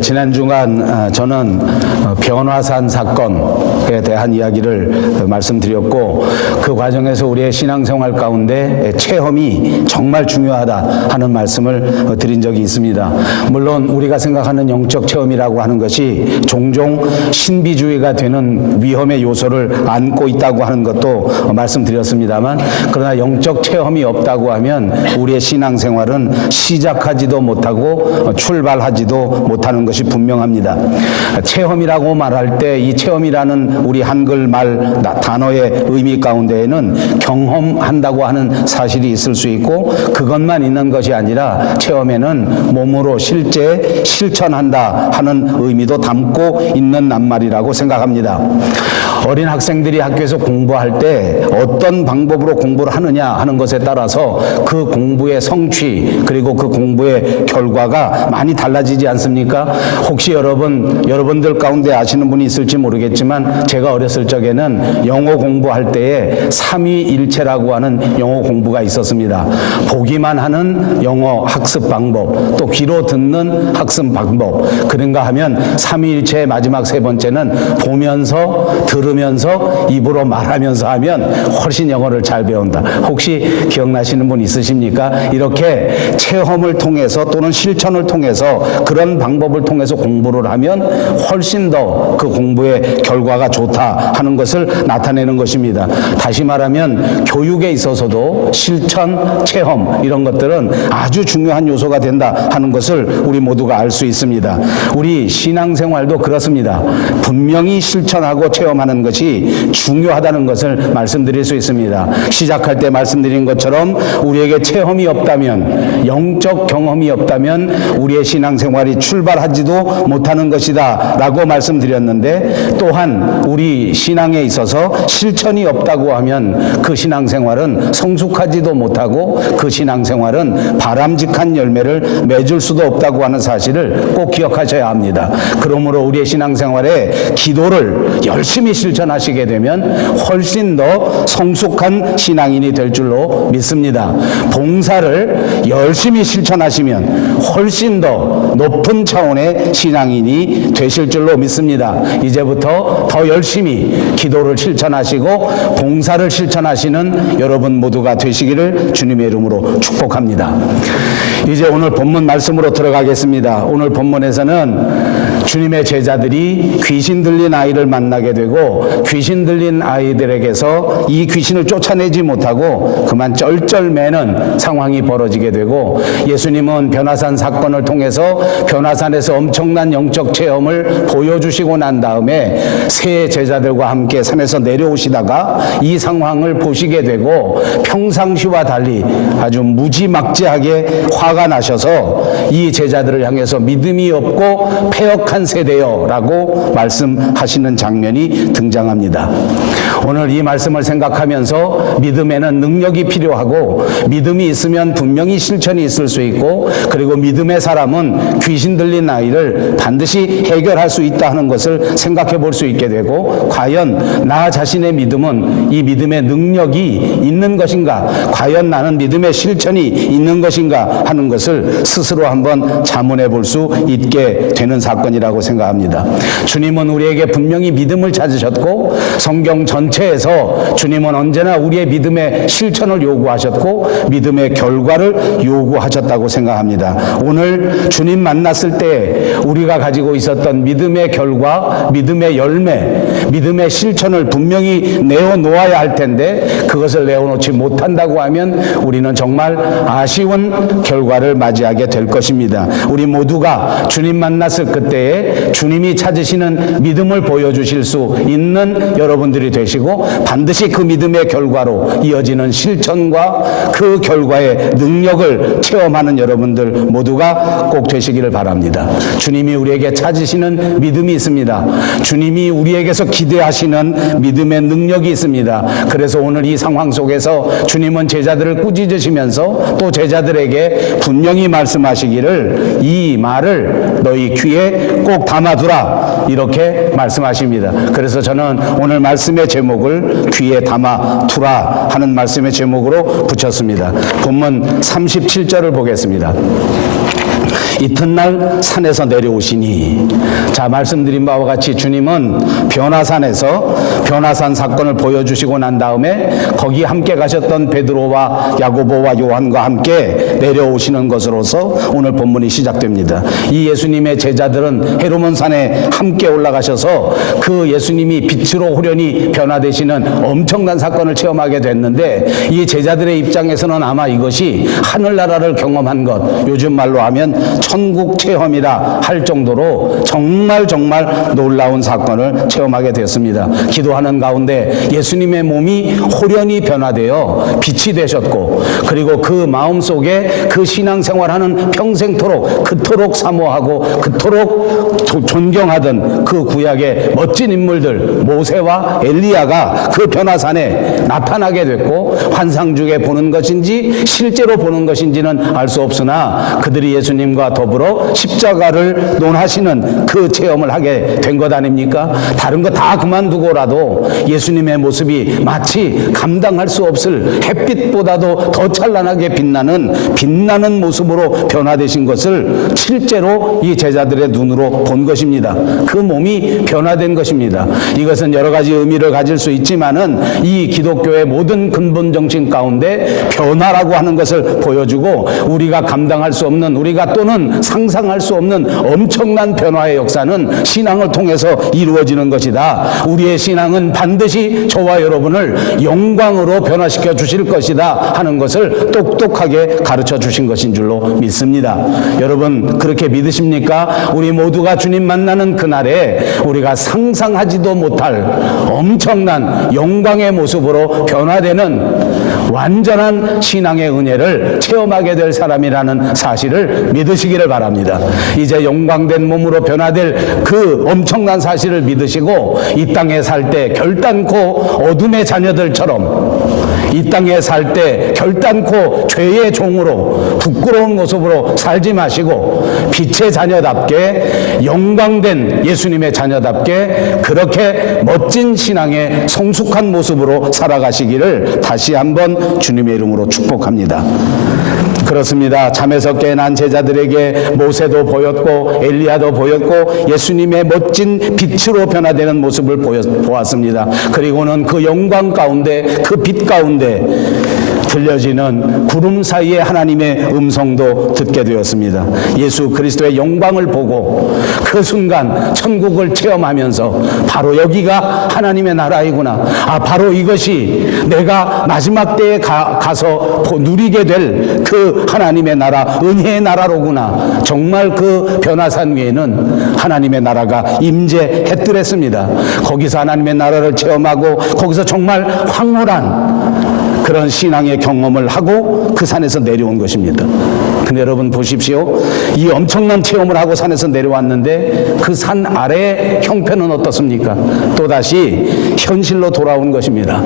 지난 주간 저는 변화산 사건에 대한 이야기를 말씀드렸고, 그 과정에서 우리의 신앙생활 가운데 체험이 정말 중요하다 하는 말씀을 드린 적이 있습니다. 물론 우리가 생각하는 영적 체험이라고 하는 것이 종종 신비주의가 되는 위험의 요소를 안고 있다고 하는 것도 말씀드렸습니다만, 그러나 영적 체험이 없다고 하면 우리의 신앙생활은 시작하지도 못하고 출발하지도 못하는 것이 분명합니다. 체험이라고 말할 때 이 체험이라는 우리 한글말 단어의 의미 가운데에는 경험한다고 하는 사실이 있을 수 있고, 그것만 있는 것이 아니라 체험에는 몸으로 실제 실천한다 하는 의미도 담고 있는 낱말이라고 생각합니다. 어린 학생들이 학교에서 공부할 때 어떤 방법으로 공부를 하느냐 하는 것에 따라서 그 공부의 성취 그리고 그 공부의 결과가 많이 달라지지 않습니까? 혹시 여러분들 가운데 아시는 분이 있을지 모르겠지만, 제가 어렸을 적에는 영어 공부할 때에 삼위일체라고 하는 영어 공부가 있었습니다. 보기만 하는 영어 학습 방법, 또 귀로 듣는 학습 방법. 그런가 하면 삼위일체의 마지막 세 번째는 보면서 들으면서 입으로 말하면서 하면 훨씬 영어를 잘 배운다. 혹시 기억나시는 분 있으십니까? 이렇게 체험을 통해서 또는 실천을 통해서 그런 방법을 통해서 공부를 하면 훨씬 더 그 공부의 결과가 좋다 하는 것을 나타내는 것입니다. 다시 말하면 교육에 있어서도 실천, 체험 이런 것들은 아주 중요한 요소가 된다 하는 것을 우리 모두가 알 수 있습니다. 우리 신앙생활도 그렇습니다. 분명히 실천하고 체험하는 것이 중요하다는 것을 말씀드릴 수 있습니다. 시작할 때 말씀드린 것처럼 우리에게 체험이 없다면, 영적 경험이 없다면 우리의 신앙생활이 출발하지도 못하는 것이다 라고 말씀드렸는데, 또한 우리 신앙에 있어서 실천이 없다고 하면 그 신앙생활은 성숙하지도 못하고 그 신앙생활은 바람직한 열매를 맺을 수도 없다고 하는 사실을 꼭 기억하셔야 합니다. 그러므로 우리의 신앙생활에 기도를 열심히 실천하시게 되면 훨씬 더 성숙한 신앙인이 될 줄로 믿습니다. 봉사를 열심히 실천하시면 훨씬 더 높은 차원의 신앙인이 되실 줄로 믿습니다. 이제부터 더 열심히 기도를 실천하시고 봉사를 실천하시는 여러분 모두가 되시기를 주님의 이름으로 축복합니다. 이제 오늘 본문 말씀으로 들어가겠습니다. 오늘 본문에서는 주님의 제자들이 귀신 들린 아이를 만나게 되고, 귀신 들린 아이들에게서 이 귀신을 쫓아내지 못하고 그만 쩔쩔매는 상황이 벌어지게 되고, 예수님은 변화산 사건을 통해서 변화산에서 엄청난 영적 체험을 보여주시고 난 다음에 세 제자들과 함께 산에서 내려오시다가 이 상황을 보시게 되고, 평상시와 달리 아주 무지막지하게 화가 나셔서 이 제자들을 향해서 믿음이 없고 패역한 세대여 라고 말씀하시는 장면이 등장합니다. 오늘 이 말씀을 생각하면서 믿음에는 능력이 필요하고, 믿음이 있으면 분명히 실천이 있을 수 있고, 그리고 믿음의 사람은 귀신 들린 아이를 반드시 해결할 수 있다 하는 것을 생각해 볼 수 있게 되고, 과연 나 자신의 믿음은 이 믿음의 능력이 있는 것인가, 과연 나는 믿음의 실천이 있는 것인가 하는 것을 스스로 한번 자문해 볼 수 있게 되는 사건이라고 생각합니다. 주님은 우리에게 분명히 믿음을 찾으셨고, 성경 전체에서 주님은 언제나 우리의 믿음의 실천을 요구하셨고 믿음의 결과를 요구하셨다고 생각합니다. 오늘 주님 만났을 때 우리가 가지고 있었던 믿음의 결과, 믿음의 열매, 믿음의 실천을 분명히 내어놓아야 할 텐데, 그것을 내어놓지 못한다고 하면 우리는 정말 아쉬운 결과를 맞이하게 될 것입니다. 우리 모두가 주님 만났을 그때에 주님이 찾으시는 믿음을 보여주실 수 있는 여러분들이 되시고, 반드시 그 믿음의 결과로 이어지는 실천과 그 결과의 능력을 체험하는 여러분들 모두가 꼭 되시기를 바랍니다. 주님이 우리에게 찾으시는 믿음이 있습니다. 주님이 우리에게서 기대하시는 믿음의 능력이 있습니다. 그래서 오늘 이 상황 속에서 주님은 제자들을 꾸짖으시면서 또 제자들에게 분명히 말씀하시기를, 이 말을 너희 귀에 꼭 담아두라, 이렇게 말씀하십니다. 그래서 저는 오늘 말씀의 제목을 귀에 담아두라 하는 말씀의 제목으로 붙였습니다. 본문 37절을 보겠습니다. 이튿날 산에서 내려오시니, 자, 말씀드린 바와 같이 주님은 변화산 사건을 보여주시고 난 다음에 거기 함께 가셨던 베드로와 야고보와 요한과 함께 내려오시는 것으로서 오늘 본문이 시작됩니다. 이 예수님의 제자들은 헤르몬산에 함께 올라가셔서 그 예수님이 빛으로 호련히 변화되시는 엄청난 사건을 체험하게 됐는데, 이 제자들의 입장에서는 아마 이것이 하늘나라를 경험한 것, 요즘 말로 하면 천국 체험이라 할 정도로 정말 놀라운 사건을 체험하게 되었습니다. 기도하는 가운데 예수님의 몸이 호련히 변화되어 빛이 되셨고, 그리고 그 마음속에 그 신앙생활하는 평생토록 그토록 사모하고 그토록 존경하던 그 구약의 멋진 인물들 모세와 엘리야가 그 변화산에 나타나게 됐고, 환상 중에 보는 것인지 실제로 보는 것인지는 알 수 없으나 그들이 예수님과 더불어 십자가를 논하시는 그 체험을 하게 된 것 아닙니까? 다른 거 다 그만두고라도 예수님의 모습이 마치 감당할 수 없을 햇빛보다도 더 찬란하게 빛나는 모습으로 변화되신 것을 실제로 이 제자들의 눈으로 본 것입니다. 그 몸이 변화된 것입니다. 이것은 여러 가지 의미를 가질 수 있지만은 이 기독교의 모든 근본 정신 가운데 변화라고 하는 것을 보여주고, 우리가 감당할 수 없는, 우리가 또는 상상할 수 없는 엄청난 변화의 역사는 신앙을 통해서 이루어지는 것이다. 우리의 신앙은 반드시 저와 여러분을 영광으로 변화시켜 주실 것이다 하는 것을 똑똑하게 가르쳐 주신 것인 줄로 믿습니다. 여러분, 그렇게 믿으십니까? 우리 모두가 주님 만나는 그날에 우리가 상상하지도 못할 엄청난 영광의 모습으로 변화되는 완전한 신앙의 은혜를 체험하게 될 사람이라는 사실을 믿으시기를 바랍니다. 이제 영광된 몸으로 변화될 그 엄청난 사실을 믿으시고, 이 땅에 살 때 결단코 어둠의 자녀들처럼, 이 땅에 살 때 결단코 죄의 종으로 부끄러운 모습으로 살지 마시고, 빛의 자녀답게, 영광된 예수님의 자녀답게 그렇게 멋진 신앙의 성숙한 모습으로 살아가시기를 다시 한번 주님의 이름으로 축복합니다. 그렇습니다. 잠에서 깨난 제자들에게 모세도 보였고 엘리야도 보였고 예수님의 멋진 빛으로 변화되는 모습을 보았습니다. 그리고는 그 영광 가운데, 그 빛 가운데 들려지는 구름 사이에 하나님의 음성도 듣게 되었습니다. 예수 그리스도의 영광을 보고 그 순간 천국을 체험하면서 바로 여기가 하나님의 나라이구나, 바로 이것이 내가 마지막 때에 가서 누리게 될 그 하나님의 나라, 은혜의 나라로구나. 정말 그 변화산 위에는 하나님의 나라가 임재했더랬습니다. 거기서 하나님의 나라를 체험하고 거기서 정말 황홀한 그런 신앙의 경험을 하고 그 산에서 내려온 것입니다. 근데 여러분 보십시오. 이 엄청난 체험을 하고 산에서 내려왔는데 그 산 아래의 형편은 어떻습니까? 또다시 현실로 돌아온 것입니다.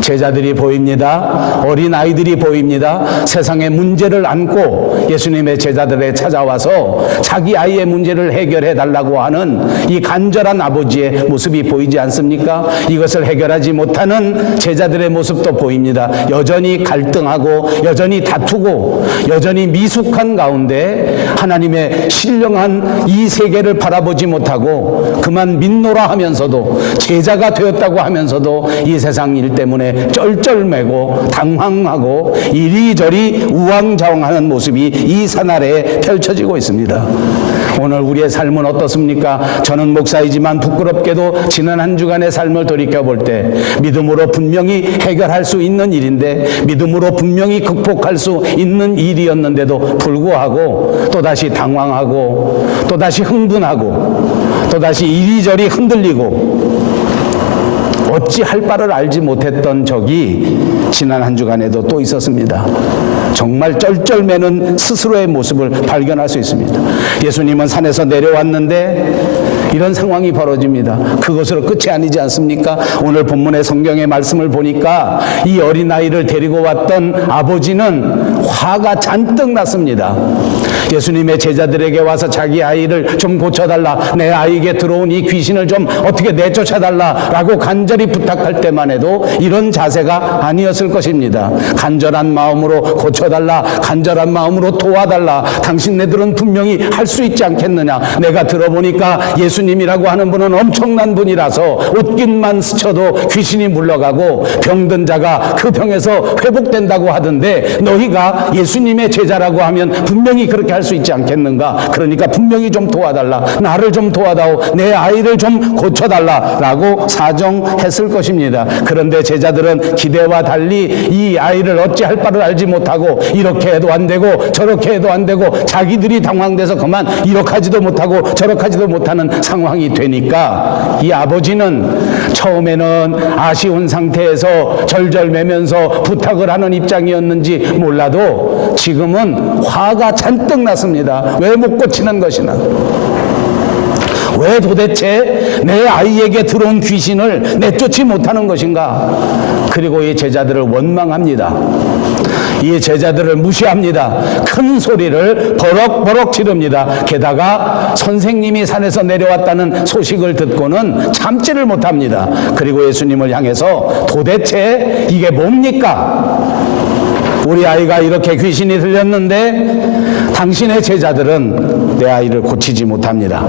제자들이 보입니다. 어린아이들이 보입니다. 세상의 문제를 안고 예수님의 제자들에 찾아와서 자기 아이의 문제를 해결해 달라고 하는 이 간절한 아버지의 모습이 보이지 않습니까? 이것을 해결하지 못하는 제자들의 모습도 보입니다. 여전히 갈등하고 여전히 다투고 여전히 미숙한 가운데 하나님의 신령한 이 세계를 바라보지 못하고 그만 믿노라 하면서도, 제자가 되었다고 하면서도 이 세상 일 때문에 쩔쩔매고 당황하고 이리저리 우왕좌왕하는 모습이 이 산 아래에 펼쳐지고 있습니다. 오늘 우리의 삶은 어떻습니까? 저는 목사이지만 부끄럽게도 지난 한 주간의 삶을 돌이켜볼 때 믿음으로 분명히 해결할 수 있는 일인데, 믿음으로 분명히 극복할 수 있는 일이었는데도 불구하고 또다시 당황하고 또다시 흥분하고 또다시 이리저리 흔들리고 어찌할 바를 알지 못했던 적이 지난 한 주간에도 또 있었습니다. 정말 쩔쩔매는 스스로의 모습을 발견할 수 있습니다. 예수님은 산에서 내려왔는데 이런 상황이 벌어집니다. 그것으로 끝이 아니지 않습니까? 오늘 본문의 성경의 말씀을 보니까 이 어린아이를 데리고 왔던 아버지는 화가 잔뜩 났습니다. 예수님의 제자들에게 와서 자기 아이를 좀 고쳐달라, 내 아이에게 들어온 이 귀신을 좀 어떻게 내쫓아달라라고 간절히 부탁할 때만 해도 이런 자세가 아니었을 것입니다. 간절한 마음으로 고쳐달라, 간절한 마음으로 도와달라, 당신네들은 분명히 할 수 있지 않겠느냐, 내가 들어보니까 예수님이라고 하는 분은 엄청난 분이라서 옷깃만 스쳐도 귀신이 물러가고 병든 자가 그 병에서 회복된다고 하던데 너희가 예수님의 제자라고 하면 분명히 그렇게 할 수 있지 않겠는가, 그러니까 분명히 좀 도와달라, 나를 좀 도와다오, 내 아이를 좀 고쳐달라라고 사정했을 것입니다. 그런데 제자들은 기대와 달리 이 아이를 어찌할 바를 알지 못하고 이렇게 해도 안 되고 저렇게 해도 안 되고 자기들이 당황돼서 그만 이렇게 하지도 못하고 저렇게 하지도 못하는 상황이 되니까 이 아버지는 처음에는 아쉬운 상태에서 절절매면서 부탁을 하는 입장이었는지 몰라도 지금은 화가 잔뜩 났습니다. 왜 못 고치는 것이나, 왜 도대체 내 아이에게 들어온 귀신을 내쫓지 못하는 것인가. 그리고 이 제자들을 원망합니다. 이 제자들을 무시합니다. 큰 소리를 버럭버럭 지릅니다. 게다가 선생님이 산에서 내려왔다는 소식을 듣고는 참지를 못합니다. 그리고 예수님을 향해서 도대체 이게 뭡니까? 우리 아이가 이렇게 귀신이 들렸는데 당신의 제자들은 내 아이를 고치지 못합니다.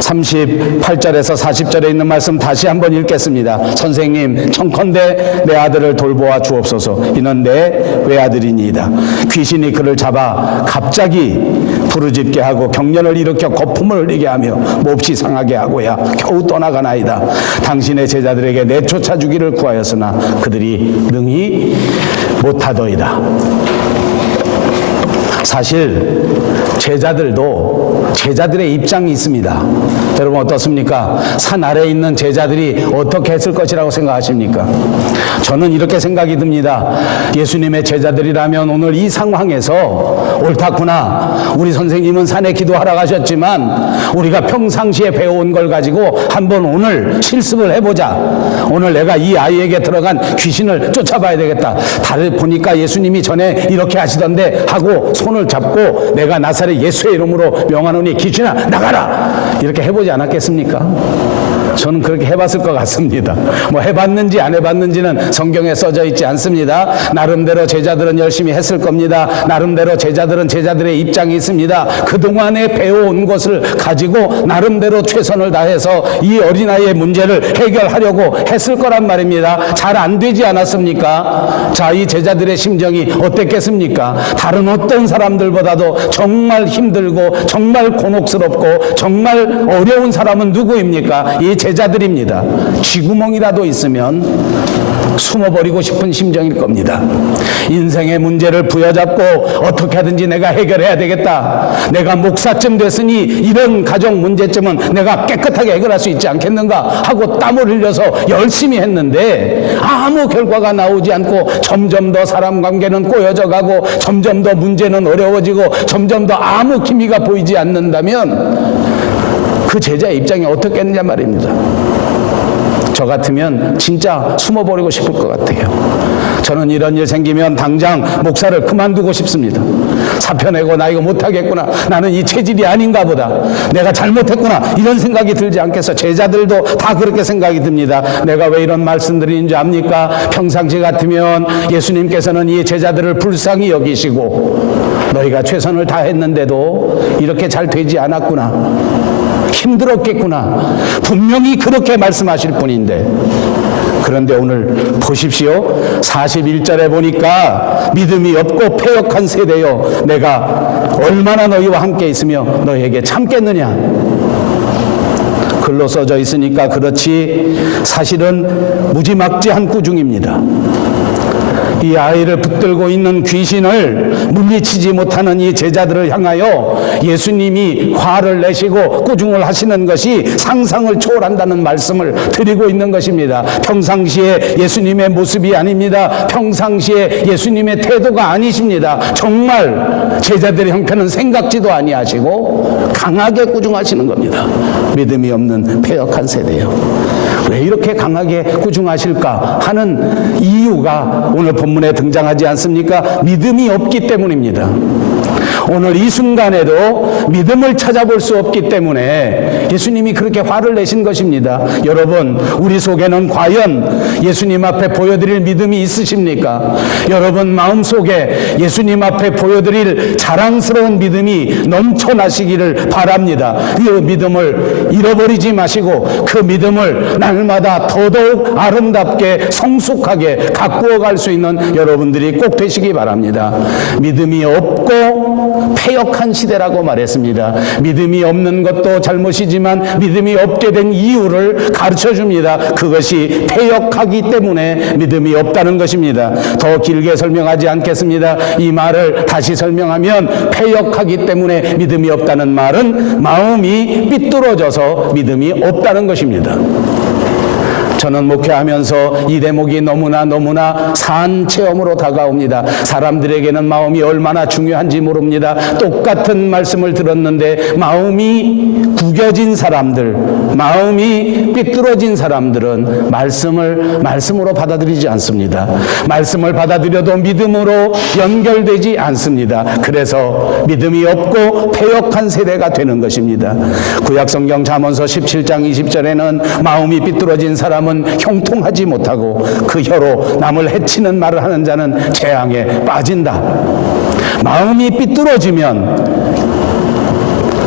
38절에서 40절에 있는 말씀 다시 한번 읽겠습니다. 선생님, 청컨대 내 아들을 돌보아 주옵소서. 이는 내 외아들이니이다. 귀신이 그를 잡아 갑자기 부르짖게 하고 경련을 일으켜 거품을 흘리게 하며 몹시 상하게 하고야 겨우 떠나가나이다. 당신의 제자들에게 내쫓아 주기를 구하였으나 그들이 능히 못하더이다. 사실 제자들도 제자들의 입장이 있습니다. 여러분 어떻습니까? 산 아래에 있는 제자들이 어떻게 했을 것이라고 생각하십니까? 저는 이렇게 생각이 듭니다. 예수님의 제자들이라면 오늘 이 상황에서 옳다구나, 우리 선생님은 산에 기도하러 가셨지만 우리가 평상시에 배워온 걸 가지고 한번 오늘 실습을 해보자. 오늘 내가 이 아이에게 들어간 귀신을 쫓아봐야 되겠다. 다들 보니까 예수님이 전에 이렇게 하시던데 하고 손을 잡고 내가 나사렛 예수의 이름으로 명하노니 귀신아 나가라, 이렇게 해보지 않았겠습니까? 저는 그렇게 해봤을 것 같습니다. 뭐 해봤는지 안 해봤는지는 성경에 써져 있지 않습니다. 나름대로 제자들은 열심히 했을 겁니다. 나름대로 제자들은 제자들의 입장이 있습니다. 그동안에 배워온 것을 가지고 나름대로 최선을 다해서 이 어린아이의 문제를 해결하려고 했을 거란 말입니다. 잘 안 되지 않았습니까? 자, 이 제자들의 심정이 어땠겠습니까? 다른 어떤 사람들보다도 정말 힘들고 정말 곤혹스럽고 정말 어려운 사람은 누구입니까? 이 제자들입니다. 쥐구멍이라도 있으면 숨어버리고 싶은 심정일 겁니다. 인생의 문제를 부여잡고 어떻게 하든지 내가 해결해야 되겠다. 내가 목사쯤 됐으니 이런 가정 문제점은 내가 깨끗하게 해결할 수 있지 않겠는가 하고 땀을 흘려서 열심히 했는데 아무 결과가 나오지 않고 점점 더 사람 관계는 꼬여져 가고 점점 더 문제는 어려워지고 점점 더 아무 기미가 보이지 않는다면 그 제자의 입장이 어떻겠느냐 말입니다. 저 같으면 진짜 숨어버리고 싶을 것 같아요. 저는 이런 일 생기면 당장 목사를 그만두고 싶습니다. 사표 내고 나 이거 못하겠구나, 나는 이 체질이 아닌가 보다, 내가 잘못했구나, 이런 생각이 들지 않겠어? 제자들도 다 그렇게 생각이 듭니다. 내가 왜 이런 말씀드리는 줄 압니까? 평상시 같으면 예수님께서는 이 제자들을 불쌍히 여기시고 너희가 최선을 다했는데도 이렇게 잘 되지 않았구나, 힘들었겠구나, 분명히 그렇게 말씀하실 분인데, 그런데 오늘 보십시오. 41절에 보니까 믿음이 없고 패역한 세대여 내가 얼마나 너희와 함께 있으며 너희에게 참겠느냐. 글로 써져 있으니까 그렇지 사실은 무지막지한 꾸중입니다. 이 아이를 붙들고 있는 귀신을 물리치지 못하는 이 제자들을 향하여 예수님이 화를 내시고 꾸중을 하시는 것이 상상을 초월한다는 말씀을 드리고 있는 것입니다. 평상시에 예수님의 모습이 아닙니다. 평상시에 예수님의 태도가 아니십니다. 정말 제자들의 형편은 생각지도 아니하시고 강하게 꾸중하시는 겁니다. 믿음이 없는 패역한 세대요. 왜 이렇게 강하게 꾸중하실까 하는 이유가 오늘 본문에 등장하지 않습니까? 믿음이 없기 때문입니다. 오늘 이 순간에도 믿음을 찾아볼 수 없기 때문에 예수님이 그렇게 화를 내신 것입니다. 여러분, 우리 속에는 과연 예수님 앞에 보여드릴 믿음이 있으십니까? 여러분 마음속에 예수님 앞에 보여드릴 자랑스러운 믿음이 넘쳐나시기를 바랍니다. 그 믿음을 잃어버리지 마시고 그 믿음을 날마다 더더욱 아름답게 성숙하게 가꾸어 갈 수 있는 여러분들이 꼭 되시기 바랍니다. 믿음이 없고 패역한 시대라고 말했습니다. 믿음이 없는 것도 잘못이지만 믿음이 없게 된 이유를 가르쳐 줍니다. 그것이 패역하기 때문에 믿음이 없다는 것입니다. 더 길게 설명하지 않겠습니다. 이 말을 다시 설명하면 패역하기 때문에 믿음이 없다는 말은 마음이 삐뚤어져서 믿음이 없다는 것입니다. 저는 목회하면서 이 대목이 너무나 산 체험으로 다가옵니다. 사람들에게는 마음이 얼마나 중요한지 모릅니다. 똑같은 말씀을 들었는데 마음이 구겨진 사람들, 마음이 삐뚤어진 사람들은 말씀으로 받아들이지 않습니다. 말씀을 받아들여도 믿음으로 연결되지 않습니다. 그래서 믿음이 없고 패역한 세대가 되는 것입니다. 구약성경 잠언서 17장 20절에는 마음이 삐뚤어진 사람은 형통하지 못하고 그 혀로 남을 해치는 말을 하는 자는 재앙에 빠진다. 마음이 삐뚤어지면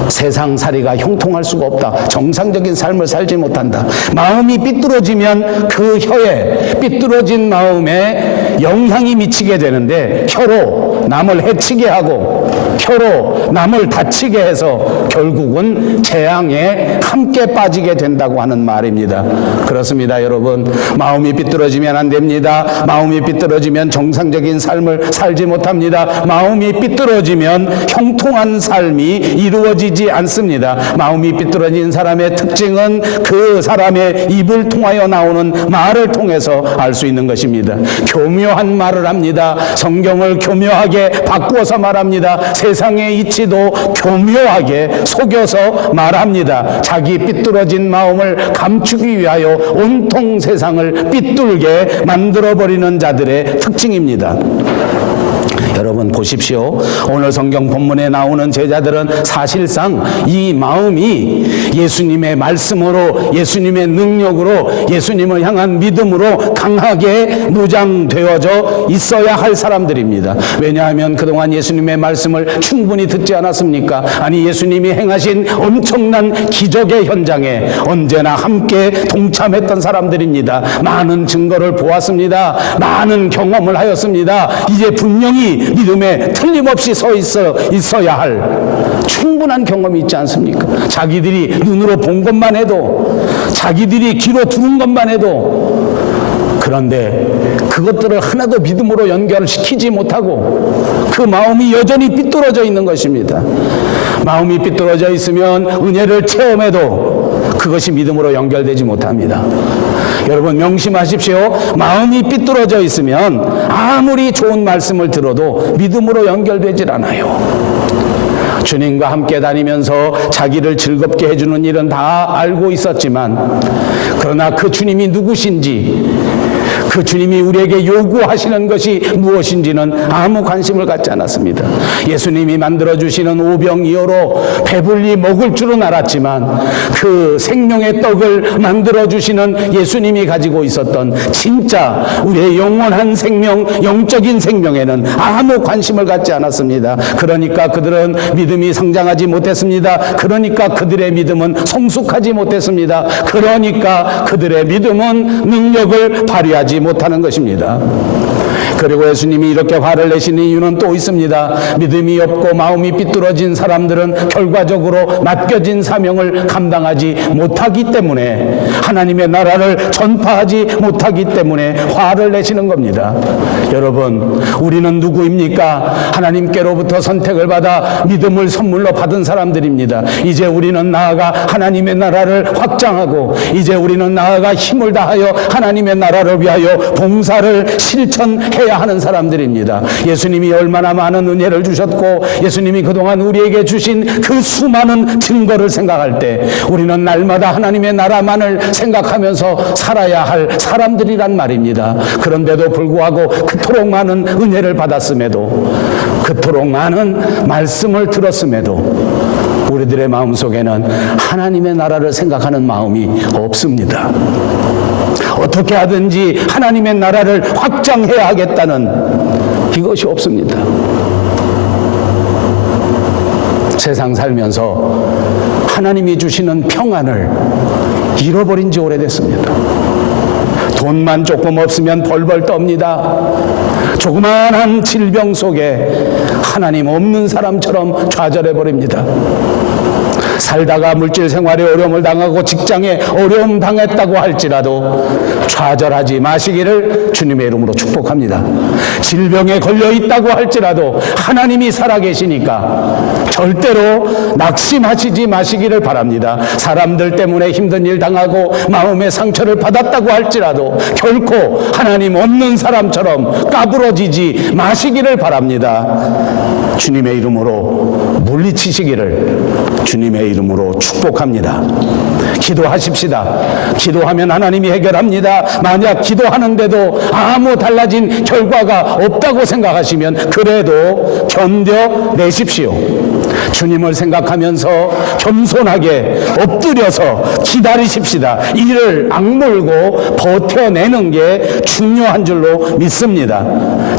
세상살이가 형통할 수가 없다. 정상적인 삶을 살지 못한다. 마음이 삐뚤어지면 그 혀에 삐뚤어진 마음에 영향이 미치게 되는데 혀로 남을 해치게 하고 혀로 남을 다치게 해서 결국은 재앙에 함께 빠지게 된다고 하는 말입니다. 그렇습니다, 여러분. 마음이 삐뚤어지면 안 됩니다. 마음이 삐뚤어지면 정상적인 삶을 살지 못합니다. 마음이 삐뚤어지면 형통한 삶이 이루어지지 않습니다. 마음이 삐뚤어진 사람의 특징은 그 사람의 입을 통하여 나오는 말을 통해서 알 수 있는 것입니다. 교묘한 말을 합니다. 성경을 교묘하게 바꾸어서 말합니다. 세상의 이치도 교묘하게 속여서 말합니다. 자기 삐뚤어진 마음을 감추기 위하여 온통 세상을 삐뚤게 만들어버리는 자들의 특징입니다. 여러분 보십시오. 오늘 성경 본문에 나오는 제자들은 사실상 이 마음이 예수님의 말씀으로, 예수님의 능력으로, 예수님을 향한 믿음으로 강하게 무장되어져 있어야 할 사람들입니다. 왜냐하면 그동안 예수님의 말씀을 충분히 듣지 않았습니까? 아니, 예수님이 행하신 엄청난 기적의 현장에 언제나 함께 동참했던 사람들입니다. 많은 증거를 보았습니다. 많은 경험을 하였습니다. 이제 분명히 믿음에 틀림없이 서 있어야 할 충분한 경험이 있지 않습니까? 자기들이 눈으로 본 것만 해도, 자기들이 귀로 들은 것만 해도, 그런데 그것들을 하나도 믿음으로 연결시키지 못하고 그 마음이 여전히 삐뚤어져 있는 것입니다. 마음이 삐뚤어져 있으면 은혜를 체험해도 그것이 믿음으로 연결되지 못합니다. 여러분 명심하십시오. 마음이 삐뚤어져 있으면 아무리 좋은 말씀을 들어도 믿음으로 연결되질 않아요. 주님과 함께 다니면서 자기를 즐겁게 해주는 일은 다 알고 있었지만, 그러나 그 주님이 누구신지, 그 주님이 우리에게 요구하시는 것이 무엇인지는 아무 관심을 갖지 않았습니다. 예수님이 만들어주시는 오병이어로 배불리 먹을 줄은 알았지만 그 생명의 떡을 만들어주시는 예수님이 가지고 있었던 진짜 우리의 영원한 생명, 영적인 생명에는 아무 관심을 갖지 않았습니다. 그러니까 그들은 믿음이 성장하지 못했습니다. 그러니까 그들의 믿음은 성숙하지 못했습니다. 그러니까 그들의 믿음은 능력을 발휘하지 못하는 것입니다. 그리고 예수님이 이렇게 화를 내시는 이유는 또 있습니다. 믿음이 없고 마음이 삐뚤어진 사람들은 결과적으로 맡겨진 사명을 감당하지 못하기 때문에, 하나님의 나라를 전파하지 못하기 때문에 화를 내시는 겁니다. 여러분, 우리는 누구입니까? 하나님께로부터 선택을 받아 믿음을 선물로 받은 사람들입니다. 이제 우리는 나아가 하나님의 나라를 확장하고, 이제 우리는 나아가 힘을 다하여 하나님의 나라를 위하여 봉사를 실천해야 하는 사람들입니다. 예수님이 얼마나 많은 은혜를 주셨고, 예수님이 그동안 우리에게 주신 그 수많은 증거를 생각할 때 우리는 날마다 하나님의 나라만을 생각하면서 살아야 할 사람들이란 말입니다. 그런데도 불구하고 그토록 많은 은혜를 받았음에도, 그토록 많은 말씀을 들었음에도 우리들의 마음속에는 하나님의 나라를 생각하는 마음이 없습니다. 어떻게 하든지 하나님의 나라를 확장해야 하겠다는 이것이 없습니다. 세상 살면서 하나님이 주시는 평안을 잃어버린 지 오래됐습니다. 돈만 조금 없으면 벌벌 떱니다. 조그마한 질병 속에 하나님 없는 사람처럼 좌절해버립니다. 살다가 물질 생활에 어려움을 당하고 직장에 어려움 당했다고 할지라도 좌절하지 마시기를 주님의 이름으로 축복합니다. 질병에 걸려 있다고 할지라도 하나님이 살아계시니까 절대로 낙심하시지 마시기를 바랍니다. 사람들 때문에 힘든 일 당하고 마음의 상처를 받았다고 할지라도 결코 하나님 없는 사람처럼 까부러지지 마시기를 바랍니다. 주님의 이름으로 물리치시기를 주님의 이름으로 축복합니다. 기도하십시다. 기도하면 하나님이 해결합니다. 만약 기도하는데도 아무 달라진 결과가 없다고 생각하시면 그래도 견뎌내십시오. 주님을 생각하면서 겸손하게 엎드려서 기다리십시다. 이를 악물고 버텨내는 게 중요한 줄로 믿습니다.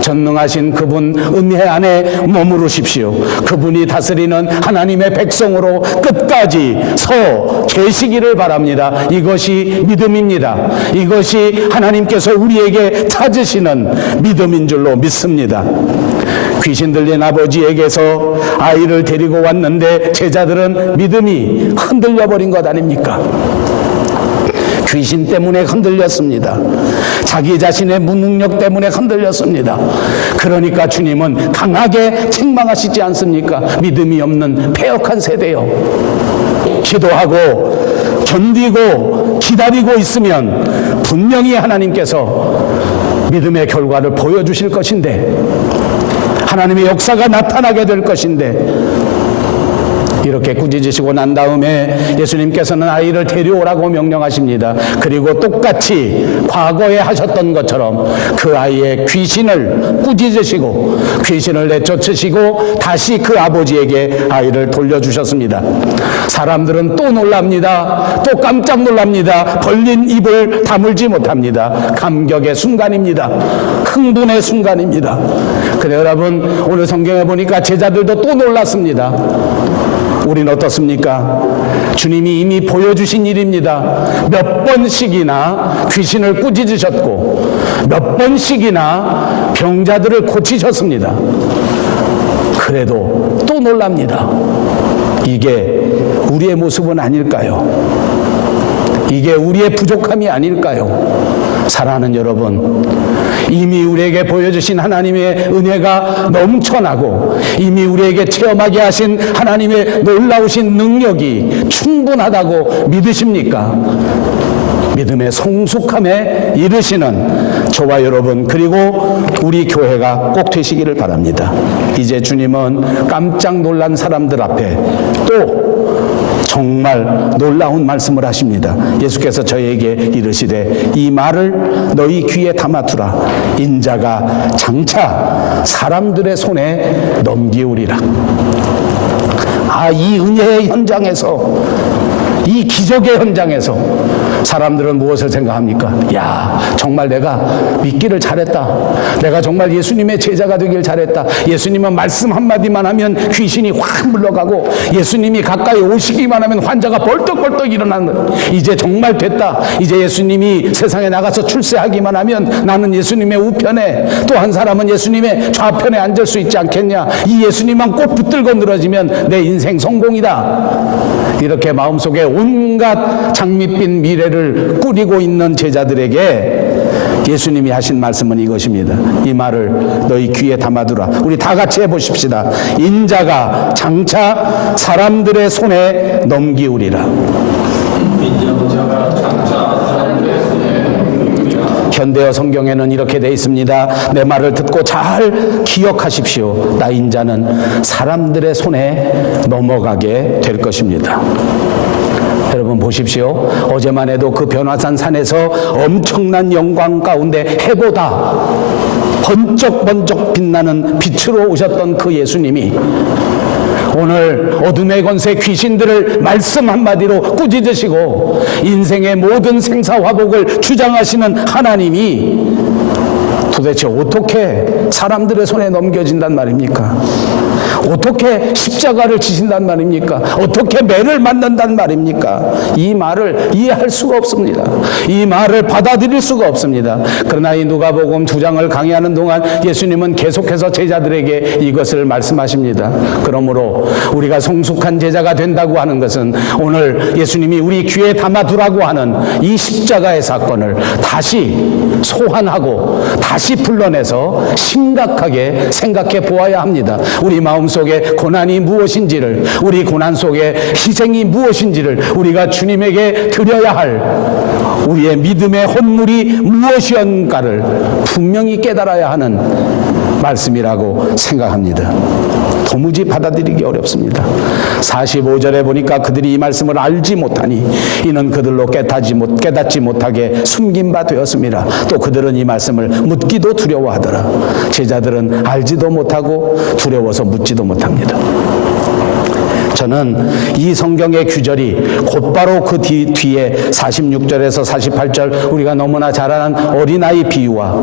전능하신 그분 은혜 안에 머무르십시오. 그분이 다스리는 하나님의 백성으로 끝까지 서 계시기를 바랍니다. 이것이 믿음입니다. 이것이 하나님께서 우리에게 찾으시는 믿음인 줄로 믿습니다. 귀신 들린 아버지에게서 아이를 데리고 왔는데 제자들은 믿음이 흔들려 버린 것 아닙니까? 귀신 때문에 흔들렸습니다. 자기 자신의 무능력 때문에 흔들렸습니다. 그러니까 주님은 강하게 책망하시지 않습니까? 믿음이 없는 패역한 세대요. 기도하고 견디고 기다리고 있으면 분명히 하나님께서 믿음의 결과를 보여주실 것인데, 하나님의 역사가 나타나게 될 것인데, 이렇게 꾸짖으시고 난 다음에 예수님께서는 아이를 데려오라고 명령하십니다. 그리고 똑같이 과거에 하셨던 것처럼 그 아이의 귀신을 꾸짖으시고 귀신을 내쫓으시고 다시 그 아버지에게 아이를 돌려주셨습니다. 사람들은 또 놀랍니다. 또 깜짝 놀랍니다. 벌린 입을 다물지 못합니다. 감격의 순간입니다. 흥분의 순간입니다. 근데 여러분, 오늘 성경에 보니까 제자들도 또 놀랐습니다. 우리는 어떻습니까? 주님이 이미 보여주신 일입니다. 몇 번씩이나 귀신을 꾸짖으셨고 몇 번씩이나 병자들을 고치셨습니다. 그래도 또 놀랍니다. 이게 우리의 모습은 아닐까요? 이게 우리의 부족함이 아닐까요? 사랑하는 여러분, 이미 우리에게 보여주신 하나님의 은혜가 넘쳐나고 이미 우리에게 체험하게 하신 하나님의 놀라우신 능력이 충분하다고 믿으십니까? 믿음의 성숙함에 이르시는 저와 여러분, 그리고 우리 교회가 꼭 되시기를 바랍니다. 이제 주님은 깜짝 놀란 사람들 앞에 또 정말 놀라운 말씀을 하십니다. 예수께서 저에게 이르시되 이 말을 너희 귀에 담아두라. 인자가 장차 사람들의 손에 넘기우리라. 이 은혜의 현장에서, 이 기적의 현장에서 사람들은 무엇을 생각합니까? 야, 정말 내가 믿기를 잘했다. 내가 정말 예수님의 제자가 되길 잘했다. 예수님은 말씀 한마디만 하면 귀신이 확 물러가고 예수님이 가까이 오시기만 하면 환자가 벌떡벌떡 일어나는, 이제 정말 됐다. 이제 예수님이 세상에 나가서 출세하기만 하면 나는 예수님의 우편에, 또 한 사람은 예수님의 좌편에 앉을 수 있지 않겠냐. 이 예수님만 꼭 붙들고 늘어지면 내 인생 성공이다. 이렇게 마음속에 온갖 장밋빛 미래를 꾸리고 있는 제자들에게 예수님이 하신 말씀은 이것입니다. 이 말을 너희 귀에 담아두라. 우리 다 같이 해보십시다. 인자가 장차 사람들의 손에 넘기우리라. 현대어 성경에는 이렇게 되어 있습니다. 내 말을 듣고 잘 기억하십시오. 나 인자는 사람들의 손에 넘어가게 될 것입니다. 여러분 보십시오. 어제만 해도 그 변화산 산에서 엄청난 영광 가운데 해보다 번쩍번쩍 빛나는 빛으로 오셨던 그 예수님이 오늘 어둠의 권세 귀신들을 말씀 한마디로 꾸짖으시고 인생의 모든 생사화복을 주장하시는 하나님이 도대체 어떻게 사람들의 손에 넘겨진단 말입니까? 어떻게 십자가를 지신단 말입니까? 어떻게 매를 맞는단 말입니까? 이 말을 이해할 수가 없습니다. 이 말을 받아들일 수가 없습니다. 그러나 이 누가복음 2장을 강의하는 동안 예수님은 계속해서 제자들에게 이것을 말씀하십니다. 그러므로 우리가 성숙한 제자가 된다고 하는 것은 오늘 예수님이 우리 귀에 담아두라고 하는 이 십자가의 사건을 다시 소환하고 다시 불러내서 심각하게 생각해 보아야 합니다. 우리 마음속에 고난이 무엇인지를, 우리 고난 속에 희생이 무엇인지를 우리가 주님에게 드려야 할 우리의 믿음의 헌물이 무엇이었는가를 분명히 깨달아야 하는 말씀이라고 생각합니다. 도무지 받아들이기 어렵습니다. 45절에 보니까 그들이 이 말씀을 알지 못하니 이는 그들로 깨닫지 못하게 숨긴 바 되었습니다. 또 그들은 이 말씀을 묻기도 두려워하더라. 제자들은 알지도 못하고 두려워서 묻지도 못합니다. 저는 이 성경의 규절이 곧바로 그 뒤에 46절에서 48절 우리가 너무나 잘 아는 어린아이 비유와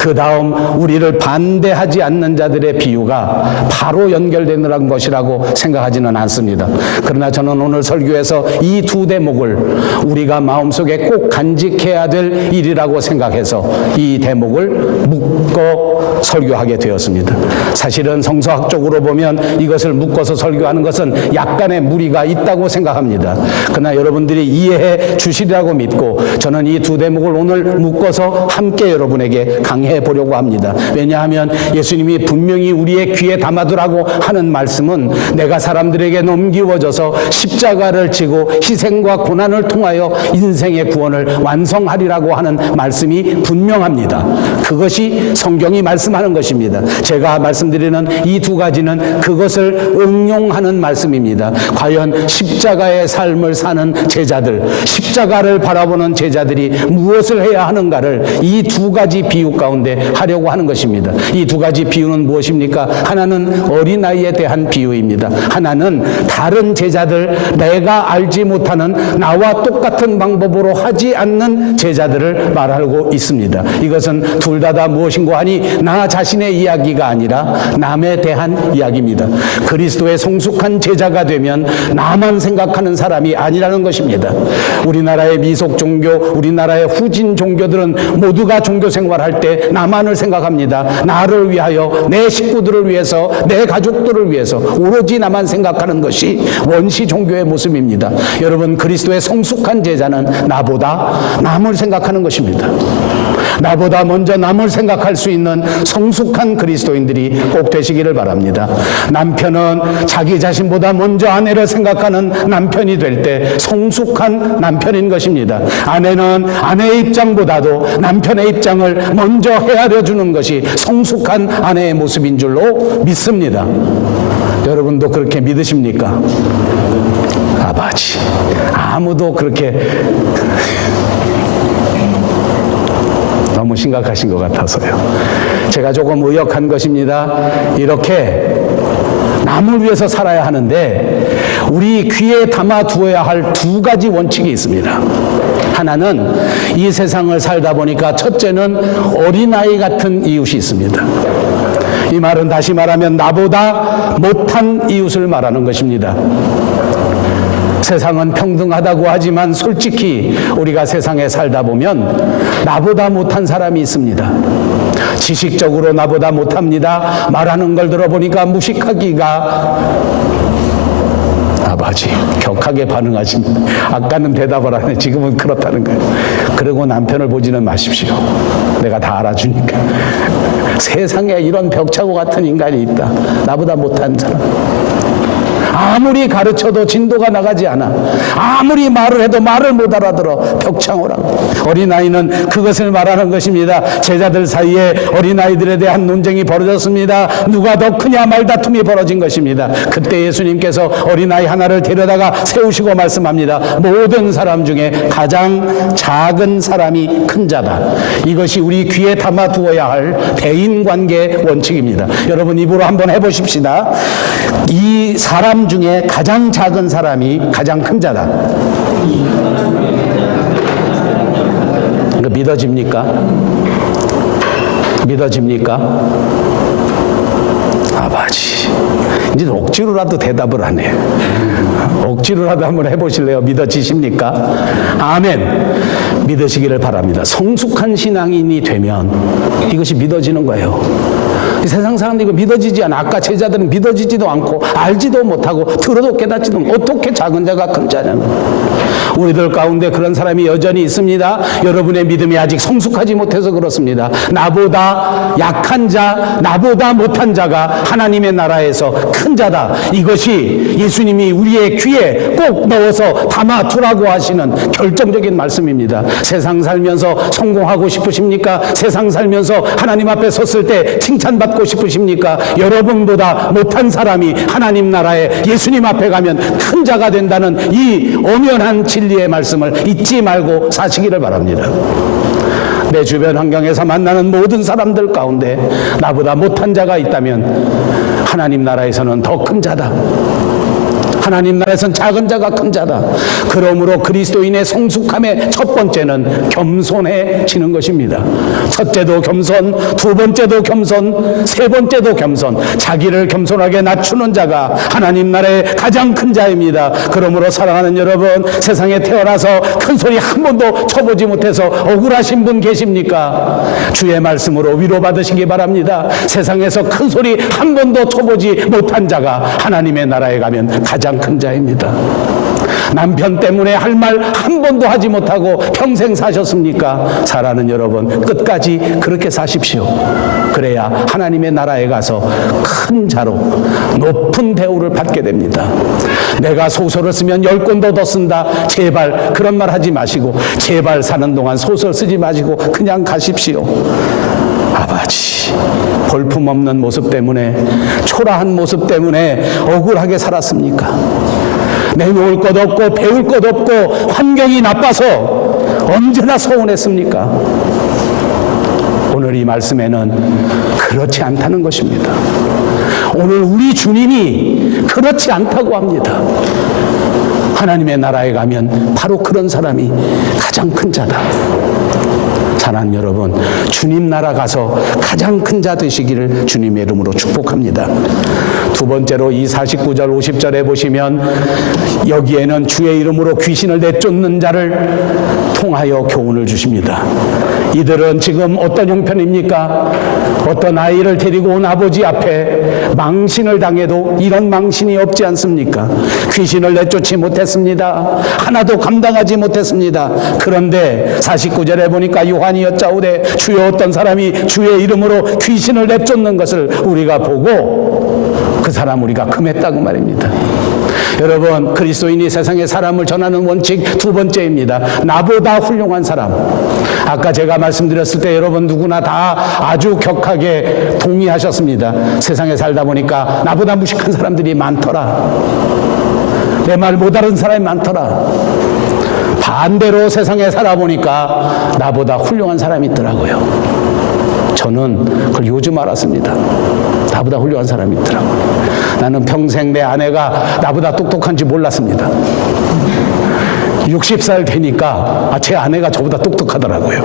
그 다음 우리를 반대하지 않는 자들의 비유가 바로 연결되는 것이라고 생각하지는 않습니다. 그러나 저는 오늘 설교에서 이 두 대목을 우리가 마음속에 꼭 간직해야 될 일이라고 생각해서 이 대목을 묶어 설교하게 되었습니다. 사실은 성서학적으로 보면 이것을 묶어서 설교하는 것은 약간의 무리가 있다고 생각합니다. 그러나 여러분들이 이해해 주시리라고 믿고 저는 이 두 대목을 오늘 묶어서 함께 여러분에게 강해해 보려고 합니다. 왜냐하면 예수님이 분명히 우리의 귀에 담아두라고 하는 말씀은 내가 사람들에게 넘기워져서 십자가를 지고 희생과 고난을 통하여 인생의 구원을 완성하리라고 하는 말씀이 분명합니다. 그것이 성경이 말씀하는 것입니다. 제가 말씀드리는 이 두 가지는 그것을 응용하는 말씀입니다. 과연 십자가의 삶을 사는 제자들, 십자가를 바라보는 제자들이 무엇을 해야 하는가를 이 두 가지 비유 가운데 하려고 하는 것입니다. 이 두 가지 비유는 무엇입니까? 하나는 어린아이에 대한 비유입니다. 하나는 다른 제자들, 내가 알지 못하는 나와 똑같은 방법으로 하지 않는 제자들을 말하고 있습니다. 이것은 둘 다 무엇인고 하니 나 자신의 이야기가 아니라 남에 대한 이야기입니다. 그리스도의 성숙한 제자가 되면 나만 생각하는 사람이 아니라는 것입니다. 우리나라의 미속 종교, 우리나라의 후진 종교들은 모두가 종교 생활할 때 나만을 생각합니다. 나를 위하여, 내 식구들을 위해서, 내 가족들을 위해서 오로지 나만 생각하는 것이 원시 종교의 모습입니다. 여러분, 그리스도의 성숙한 제자는 나보다 남을 생각하는 것입니다. 나보다 먼저 남을 생각할 수 있는 성숙한 그리스도인들이 꼭 되시기를 바랍니다. 남편은 자기 자신보다 먼저 아내를 생각하는 남편이 될 때 성숙한 남편인 것입니다. 아내는 아내의 입장보다도 남편의 입장을 먼저 헤아려 주는 것이 성숙한 아내의 모습인 줄로 믿습니다. 여러분도 그렇게 믿으십니까? 아버지, 아무도 그렇게 너무 심각하신 것 같아서요. 제가 조금 의역한 것입니다. 이렇게 남을 위해서 살아야 하는데 우리 귀에 담아두어야 할 두 가지 원칙이 있습니다. 하나는 이 세상을 살다 보니까 첫째는 어린아이 같은 이웃이 있습니다. 이 말은 다시 말하면 나보다 못한 이웃을 말하는 것입니다. 세상은 평등하다고 하지만 솔직히 우리가 세상에 살다 보면 나보다 못한 사람이 있습니다. 지식적으로 나보다 못합니다. 말하는 걸 들어보니까 무식하기가 아버지 격하게 반응하십니다. 아까는 대답을 안 해. 지금은 그렇다는 거예요. 그리고 남편을 보지는 마십시오. 내가 다 알아주니까. 세상에 이런 벽차고 같은 인간이 있다. 나보다 못한 사람. 아무리 가르쳐도 진도가 나가지 않아. 아무리 말을 해도 말을 못 알아들어. 벽창호라고. 어린아이는 그것을 말하는 것입니다. 제자들 사이에 어린아이들에 대한 논쟁이 벌어졌습니다. 누가 더 크냐 말다툼이 벌어진 것입니다. 그때 예수님께서 어린아이 하나를 데려다가 세우시고 말씀합니다. 모든 사람 중에 가장 작은 사람이 큰 자다. 이것이 우리 귀에 담아두어야 할 대인관계 원칙입니다. 여러분 입으로 한번 해보십시다. 이 사람 중에 가장 작은 사람이 가장 큰 자다. 이거 믿어집니까? 믿어집니까? 아버지, 이제 억지로라도 대답을 하네. 억지로라도 한번 해보실래요? 믿어지십니까? 아멘. 믿으시기를 바랍니다. 성숙한 신앙인이 되면 이것이 믿어지는 거예요. 세상 사람들이 이거 믿어지지 않아. 아까 제자들은 믿어지지도 않고 알지도 못하고 들어도 깨닫지도 않고 어떻게 작은 자가 큰 자냐는. 우리들 가운데 그런 사람이 여전히 있습니다. 여러분의 믿음이 아직 성숙하지 못해서 그렇습니다. 나보다 약한 자, 나보다 못한 자가 하나님의 나라에서 큰 자다. 이것이 예수님이 우리의 귀에 꼭 넣어서 담아두라고 하시는 결정적인 말씀입니다. 세상 살면서 성공하고 싶으십니까? 세상 살면서 하나님 앞에 섰을 때 칭찬받고 싶으십니까? 여러분보다 못한 사람이 하나님 나라에 예수님 앞에 가면 큰 자가 된다는 이 엄연한 진리의 말씀을 잊지 말고 사시기를 바랍니다. 내 주변 환경에서 만나는 모든 사람들 가운데 나보다 못한 자가 있다면 하나님 나라에서는 더 큰 자다. 하나님 나라에서는 작은 자가 큰 자다. 그러므로 그리스도인의 성숙함의 첫 번째는 겸손해지는 것입니다. 첫째도 겸손, 두 번째도 겸손, 세 번째도 겸손. 자기를 겸손하게 낮추는 자가 하나님 나라의 가장 큰 자입니다. 그러므로 사랑하는 여러분, 세상에 태어나서 큰 소리 한 번도 쳐보지 못해서 억울하신 분 계십니까? 주의 말씀으로 위로받으시기 바랍니다. 세상에서 큰 소리 한 번도 쳐보지 못한 자가 하나님의 나라에 가면 가장 큰 자입니다. 남편 때문에 할 말 한 번도 하지 못하고 평생 사셨습니까? 사랑하는 여러분, 끝까지 그렇게 사십시오. 그래야 하나님의 나라에 가서 큰 자로 높은 대우를 받게 됩니다. 내가 소설을 쓰면 10권도 더 쓴다. 제발 그런 말 하지 마시고, 제발 사는 동안 소설 쓰지 마시고 그냥 가십시오. 아버지, 볼품없는 모습 때문에, 초라한 모습 때문에 억울하게 살았습니까? 내놓을 것 없고 배울 것 없고 환경이 나빠서 언제나 서운했습니까? 오늘 이 말씀에는 그렇지 않다는 것입니다. 오늘 우리 주님이 그렇지 않다고 합니다. 하나님의 나라에 가면 바로 그런 사람이 가장 큰 자다. 사랑하는 여러분, 주님 나라 가서 가장 큰 자 되시기를 주님의 이름으로 축복합니다. 두 번째로 이 49절 50절에 보시면 여기에는 주의 이름으로 귀신을 내쫓는 자를 통하여 교훈을 주십니다. 이들은 지금 어떤 형편입니까? 어떤 아이를 데리고 온 아버지 앞에 망신을 당해도 이런 망신이 없지 않습니까? 귀신을 내쫓지 못했습니다. 하나도 감당하지 못했습니다. 그런데 49절에 보니까 요한이 여짜오되 주여 어떤 사람이 주의 이름으로 귀신을 내쫓는 것을 우리가 보고 그 사람 우리가 금했다고 말입니다. 여러분, 그리스도인이 세상에 사람을 전하는 원칙 두 번째입니다. 나보다 훌륭한 사람. 아까 제가 말씀드렸을 때 여러분 누구나 다 아주 격하게 동의하셨습니다. 세상에 살다 보니까 나보다 무식한 사람들이 많더라. 내 말 못 알은 사람이 많더라. 반대로 세상에 살아보니까 나보다 훌륭한 사람이 있더라고요. 저는 그걸 요즘 알았습니다. 나보다 훌륭한 사람이 있더라고요. 나는 평생 내 아내가 나보다 똑똑한지 몰랐습니다. 60살 되니까 제 아내가 저보다 똑똑하더라고요.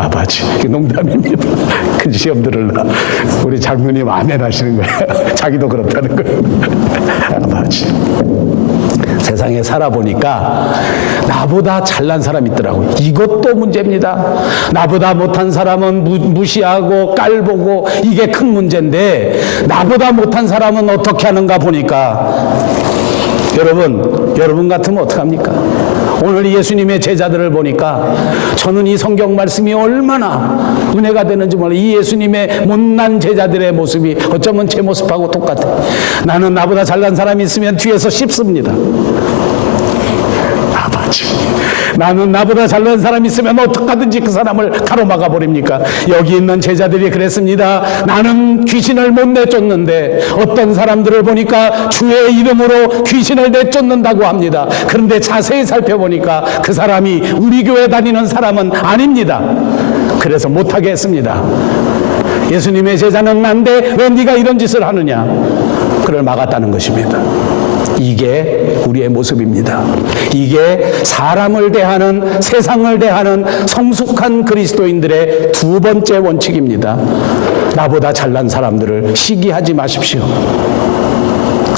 아버지, 농담입니다. 그 시험 들으려 우리 장로님 아내라시는 거예요. 자기도 그렇다는 거예요. 아버지, 세상에 살아보니까 나보다 잘난 사람이 있더라고요. 이것도 문제입니다. 나보다 못한 사람은 무시하고 깔보고 이게 큰 문제인데, 나보다 못한 사람은 어떻게 하는가 보니까 여러분 같으면 어떡합니까? 오늘 예수님의 제자들을 보니까 저는 이 성경 말씀이 얼마나 은혜가 되는지 몰라요. 이 예수님의 못난 제자들의 모습이 어쩌면 제 모습하고 똑같아요. 나는 나보다 잘난 사람이 있으면 뒤에서 씹습니다. 아버지, 나는 나보다 잘난 사람이 있으면 어떡하든지 그 사람을 가로막아 버립니까? 여기 있는 제자들이 그랬습니다. 나는 귀신을 못 내쫓는데 어떤 사람들을 보니까 주의 이름으로 귀신을 내쫓는다고 합니다. 그런데 자세히 살펴보니까 그 사람이 우리 교회 다니는 사람은 아닙니다. 그래서 못하게 했습니다. 예수님의 제자는 난데 왜 네가 이런 짓을 하느냐? 그를 막았다는 것입니다. 이게 우리의 모습입니다. 이게 사람을 대하는, 세상을 대하는 성숙한 그리스도인들의 두 번째 원칙입니다. 나보다 잘난 사람들을 시기하지 마십시오.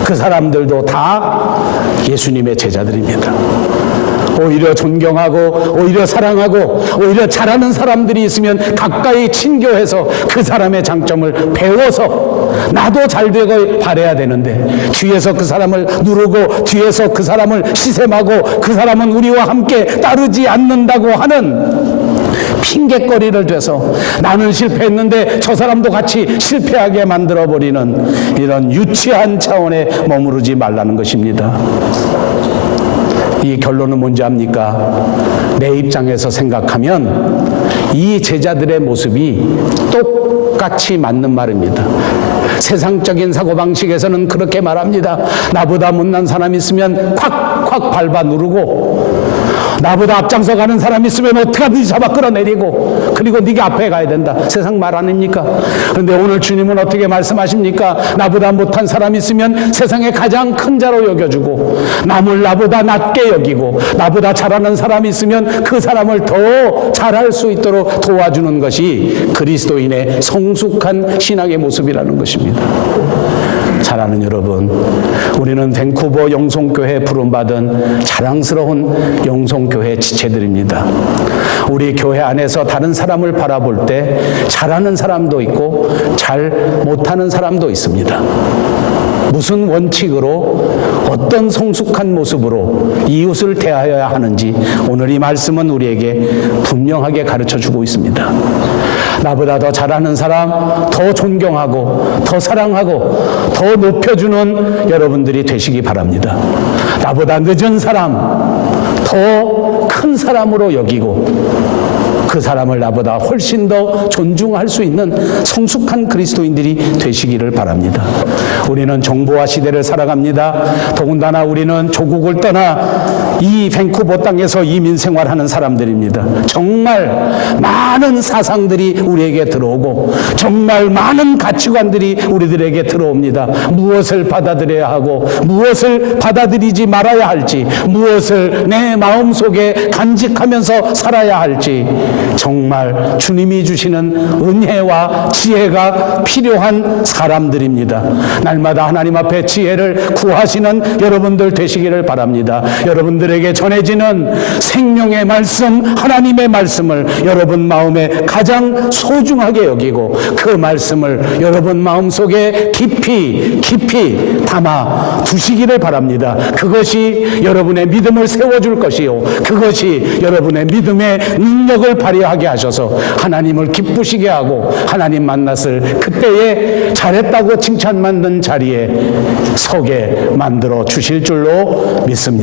그 사람들도 다 예수님의 제자들입니다. 오히려 존경하고 오히려 사랑하고 오히려 잘하는 사람들이 있으면 가까이 친교해서 그 사람의 장점을 배워서 나도 잘 되고 바라야 되는데 뒤에서 그 사람을 누르고 뒤에서 그 사람을 시샘하고 그 사람은 우리와 함께 따르지 않는다고 하는 핑계거리를 대서 나는 실패했는데 저 사람도 같이 실패하게 만들어버리는 이런 유치한 차원에 머무르지 말라는 것입니다. 이 결론은 뭔지 압니까? 내 입장에서 생각하면 이 제자들의 모습이 똑같이 맞는 말입니다. 세상적인 사고방식에서는 그렇게 말합니다. 나보다 못난 사람이 있으면 콱콱 밟아 누르고 나보다 앞장서 가는 사람이 있으면 어떻게든지 잡아 끌어내리고 그리고 네가 앞에 가야 된다. 세상 말 아닙니까? 그런데 오늘 주님은 어떻게 말씀하십니까? 나보다 못한 사람이 있으면 세상의 가장 큰 자로 여겨주고 남을 나보다 낮게 여기고 나보다 잘하는 사람이 있으면 그 사람을 더 잘할 수 있도록 도와주는 것이 그리스도인의 성숙한 신앙의 모습이라는 것입니다. 사랑하는 여러분, 우리는 밴쿠버 영송교회 부름받은 자랑스러운 영송교회 지체들입니다. 우리 교회 안에서 다른 사람을 바라볼 때 잘하는 사람도 있고 잘 못하는 사람도 있습니다. 무슨 원칙으로 어떤 성숙한 모습으로 이웃을 대하여야 하는지 오늘 이 말씀은 우리에게 분명하게 가르쳐주고 있습니다. 나보다 더 잘하는 사람, 더 존경하고 더 사랑하고 더 높여주는 여러분들이 되시기 바랍니다. 나보다 늦은 사람, 더 큰 사람으로 여기고 그 사람을 나보다 훨씬 더 존중할 수 있는 성숙한 그리스도인들이 되시기를 바랍니다. 우리는 정보화 시대를 살아갑니다. 더군다나 우리는 조국을 떠나 이 밴쿠버 땅에서 이민 생활하는 사람들입니다. 정말 많은 사상들이 우리에게 들어오고 정말 많은 가치관들이 우리들에게 들어옵니다. 무엇을 받아들여야 하고 무엇을 받아들이지 말아야 할지, 무엇을 내 마음속에 간직하면서 살아야 할지, 정말 주님이 주시는 은혜와 지혜가 필요한 사람들입니다. 날마다 하나님 앞에 지혜를 구하시는 여러분들 되시기를 바랍니다. 여러분들에게 전해지는 생명의 말씀, 하나님의 말씀을 여러분 마음에 가장 소중하게 여기고 그 말씀을 여러분 마음속에 깊이 담아 두시기를 바랍니다. 그것이 여러분의 믿음을 세워줄 것이요, 그것이 여러분의 믿음의 능력을 발휘하게 하셔서 하나님을 기쁘시게 하고 하나님 만났을 그때에 잘했다고 칭찬받는 자리에 서게 만들어 주실 줄로 믿습니다.